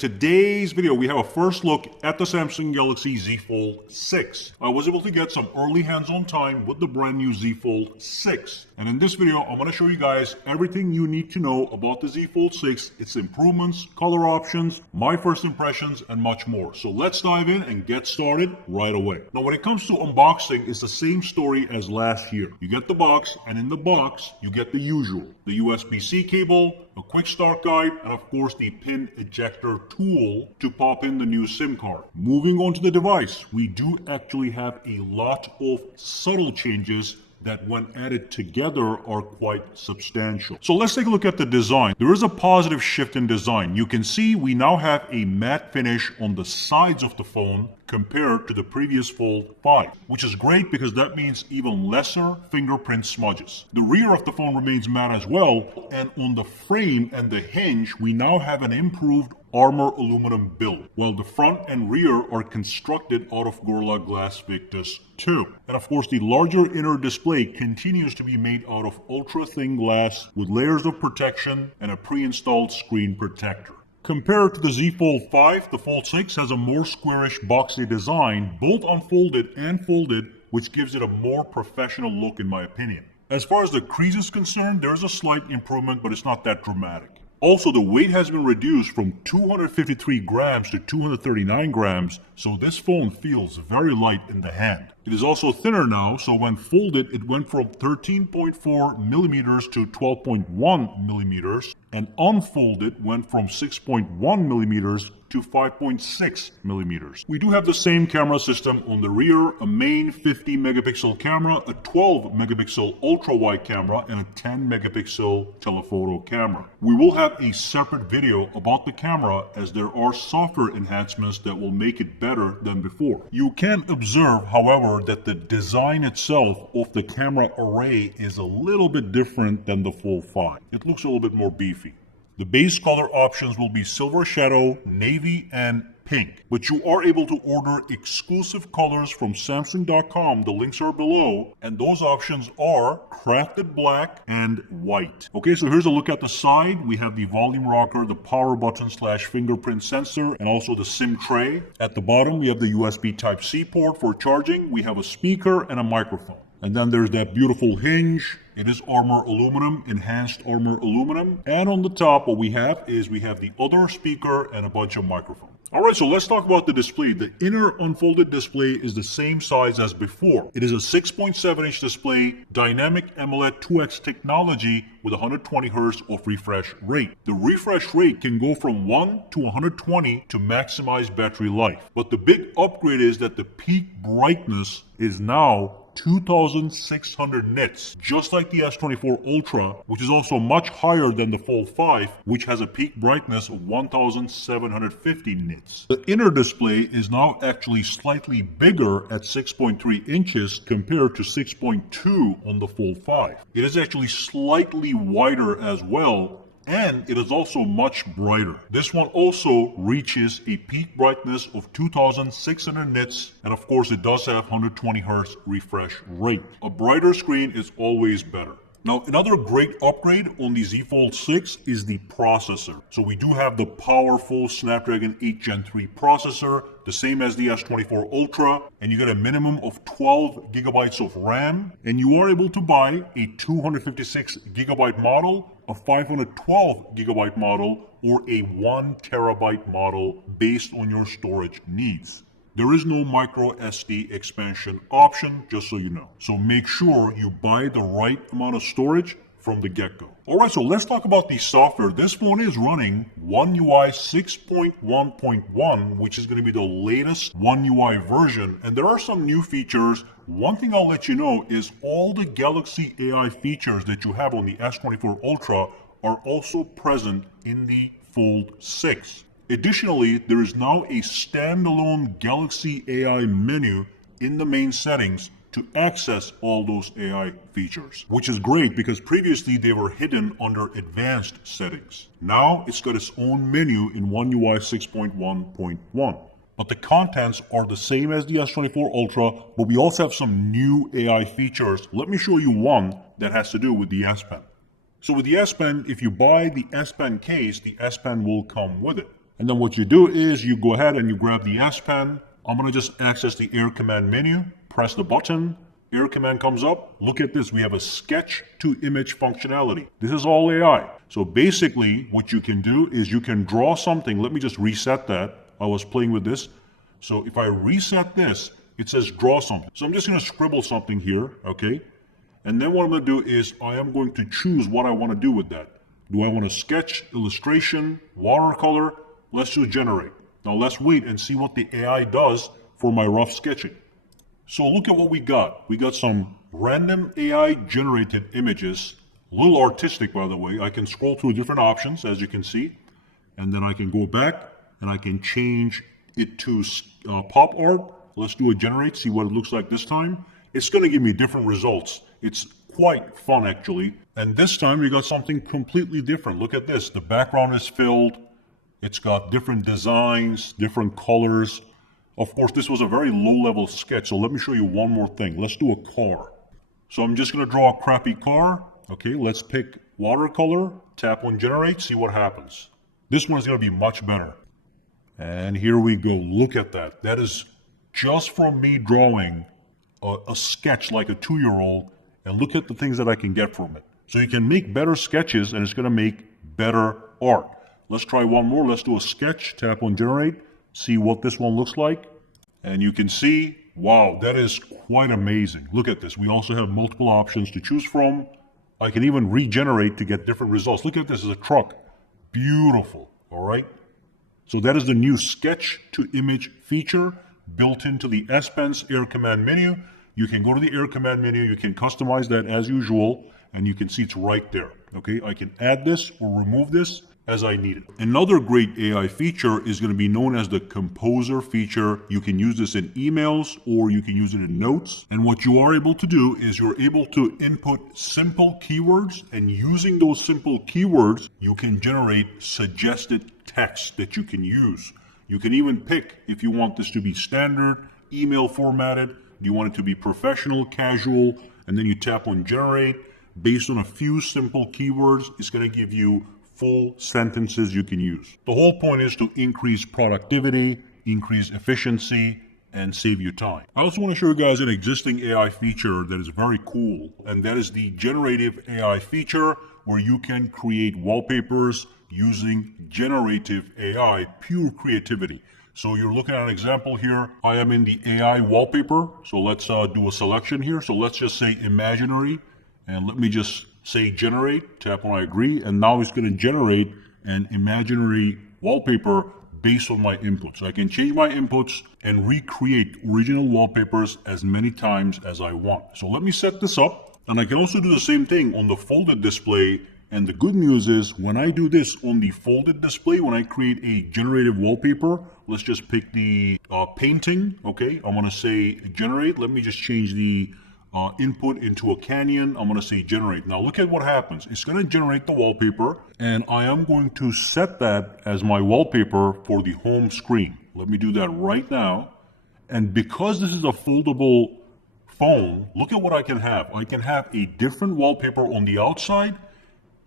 Today's video, we have a first look at the Samsung Galaxy Z Fold 6. I was able to get some early hands-on time with the brand new Z Fold 6. And in this video, I'm going to show you guys everything you need to know about the Z Fold 6, its improvements, color options, my first impressions, and much more. So let's dive in and get started right away. Now, when it comes to unboxing, it's the same story as last year. You get the box, and in the box, you get the usual. The USB-C cable, a quick start guide, and of course the pin ejector tool to pop in the new SIM card. Moving on to the device, we do actually have a lot of subtle changes that when added together are quite substantial. So let's take a look at the design. There is a positive shift in design. You can see we now have a matte finish on the sides of the phone compared to the previous Fold 5, which is great because that means even lesser fingerprint smudges. The rear of the phone remains matte as well, and on the frame and the hinge, we now have an improved armor aluminum build, while the front and rear are constructed out of Gorilla Glass Victus 2. And of course, the larger inner display continues to be made out of ultra-thin glass with layers of protection and a pre-installed screen protector. Compared to the Z Fold 5, the Fold 6 has a more squarish boxy design, both unfolded and folded, which gives it a more professional look in my opinion. As far as the crease is concerned, there is a slight improvement, but it's not that dramatic. Also, the weight has been reduced from 253 grams to 239 grams, so this phone feels very light in the hand. It is also thinner now, so when folded, it went from 13.4 millimeters to 12.1 millimeters, and unfolded went from 6.1 millimeters to 5.6 millimeters. We do have the same camera system on the rear, a main 50 megapixel camera, a 12 megapixel ultra wide camera, and a 10 megapixel telephoto camera. We will have a separate video about the camera as there are software enhancements that will make it better than before. You can observe, however, that the design itself of the camera array is a little bit different than the Fold 5. It looks a little bit more beefy. The base color options will be silver shadow, navy, and pink. But you are able to order exclusive colors from Samsung.com. The links are below. And those options are crafted black and white. Okay, so here's a look at the side. We have the volume rocker, the power button / fingerprint sensor, and also the SIM tray. At the bottom, we have the USB Type-C port for charging. We have a speaker and a microphone. And then there's that beautiful hinge. It is armor aluminum, enhanced armor aluminum. And on the top, what we have is we have the other speaker and a bunch of microphones. All right, so let's talk about the display. The inner unfolded display is the same size as before. It is a 6.7-inch display, dynamic AMOLED 2X technology with 120 Hz of refresh rate. The refresh rate can go from 1 to 120 to maximize battery life. But the big upgrade is that the peak brightness is now 2600 nits, just like the S24 Ultra, which is also much higher than the Fold 5, which has a peak brightness of 1750 nits. The inner display is now actually slightly bigger at 6.3 inches compared to 6.2 on the Fold 5. It is actually slightly wider as well, and it is also much brighter. This one also reaches a peak brightness of 2600 nits, and of course it does have 120 Hz refresh rate. A brighter screen is always better. Now, another great upgrade on the Z Fold 6 is the processor. So we do have the powerful Snapdragon 8 Gen 3 processor, the same as the S24 Ultra, and you get a minimum of 12 gigabytes of RAM, and you are able to buy a 256 gigabyte model, a 512 gigabyte model, or a 1 terabyte model based on your storage needs. There is no micro SD expansion option, just so you know. So make sure you buy the right amount of storage from the get-go. Alright, so let's talk about the software. This phone is running One UI 6.1.1, which is going to be the latest One UI version. And there are some new features. One thing I'll let you know is all the Galaxy AI features that you have on the S24 Ultra are also present in the Fold 6. Additionally, there is now a standalone Galaxy AI menu in the main settings to access all those AI features, which is great because previously they were hidden under advanced settings. Now it's got its own menu in One UI 6.1.1. But the contents are the same as the S24 Ultra, but we also have some new AI features. Let me show you one that has to do with the S Pen. So with the S Pen, if you buy the S Pen case, the S Pen will come with it. And then what you do is you go ahead and you grab the S Pen. I'm going to just access the Air Command menu, press the button. Air Command comes up. Look at this. We have a sketch to image functionality. This is all AI. So basically what you can do is you can draw something. Let me just reset that. I was playing with this. So if I reset this, it says draw something. So I'm just going to scribble something here, okay? And then what I'm going to do is I am going to choose what I want to do with that. Do I want to sketch, illustration, watercolor? Let's do generate. Now let's wait and see what the AI does for my rough sketching. So look at what we got. We got some random AI generated images. A little artistic, by the way. I can scroll through different options, as you can see. And then I can go back and I can change it to pop art. Let's do a generate, see what it looks like this time. It's going to give me different results. It's quite fun, actually. And this time we got something completely different. Look at this. The background is filled. It's got different designs, different colors. Of course, this was a very low-level sketch, so let me show you one more thing. Let's do a car. So I'm just going to draw a crappy car. Okay, let's pick watercolor, tap on generate, see what happens. This one is going to be much better. And here we go. Look at that. That is just from me drawing a sketch like a 2-year-old, and look at the things that I can get from it. So you can make better sketches, and it's going to make better art. Let's try one more. Let's do a sketch, tap on generate, see what this one looks like. And you can see, wow, that is quite amazing. Look at this. We also have multiple options to choose from. I can even regenerate to get different results. Look at this, it's a truck. Beautiful, all right? So that is the new sketch to image feature built into the S Pen's Air Command menu. You can go to the Air Command menu, you can customize that as usual, and you can see it's right there, okay? I can add this or remove this as I need it. Another great AI feature is going to be known as the composer feature. You can use this in emails or you can use it in notes. And what you are able to do is you're able to input simple keywords, and using those simple keywords, you can generate suggested text that you can use. You can even pick if you want this to be standard, email formatted, do you want it to be professional, casual, and then you tap on generate. Based on a few simple keywords, it's going to give you full sentences you can use. The whole point is to increase productivity, increase efficiency, and save you time. I also want to show you guys an existing AI feature that is very cool, and that is the generative AI feature where you can create wallpapers using generative AI, pure creativity. So you're looking at an example here. I am in the AI wallpaper, so let's do a selection here. So let's just say imaginary, and let me just say generate, tap on I agree, and now it's going to generate an imaginary wallpaper based on my inputs. So I can change my inputs and recreate original wallpapers as many times as I want. So let me set this up, and I can also do the same thing on the folded display. And the good news is when I do this on the folded display, when I create a generative wallpaper, let's just pick the painting, okay? I'm going to say generate. Let me just change the input into a canyon. I'm going to say generate. Now look at what happens. It's going to generate the wallpaper, and I am going to set that as my wallpaper for the home screen. Let me do that right now. And because this is a foldable phone, look at what I can have. I can have a different wallpaper on the outside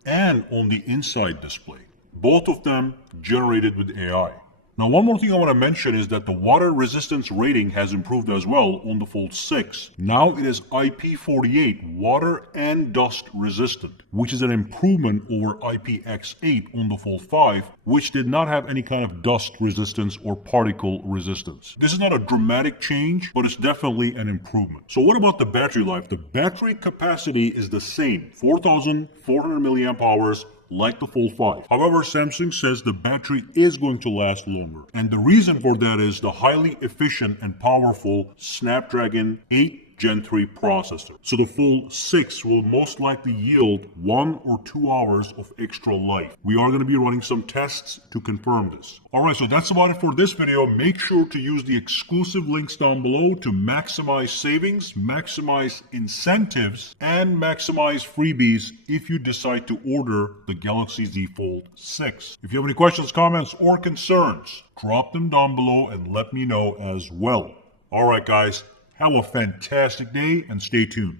and on the inside display. Both of them generated with AI. Now, one more thing I want to mention is that the water resistance rating has improved as well on the Fold 6. Now it is IP48, water and dust resistant, which is an improvement over IPX8 on the Fold 5, which did not have any kind of dust resistance or particle resistance. This is not a dramatic change, but it's definitely an improvement. So what about the battery life? The battery capacity is the same, 4,400 milliamp hours, like the Fold 5. However, Samsung says the battery is going to last longer. And the reason for that is the highly efficient and powerful Snapdragon 8 Gen 3 processor. So the Fold 6 will most likely yield 1 or 2 hours of extra life. We are going to be running some tests to confirm this. Alright, so that's about it for this video. Make sure to use the exclusive links down below to maximize savings, maximize incentives, and maximize freebies if you decide to order the Galaxy Z Fold 6. If you have any questions, comments, or concerns, drop them down below and let me know as well. Alright guys, have a fantastic day and stay tuned.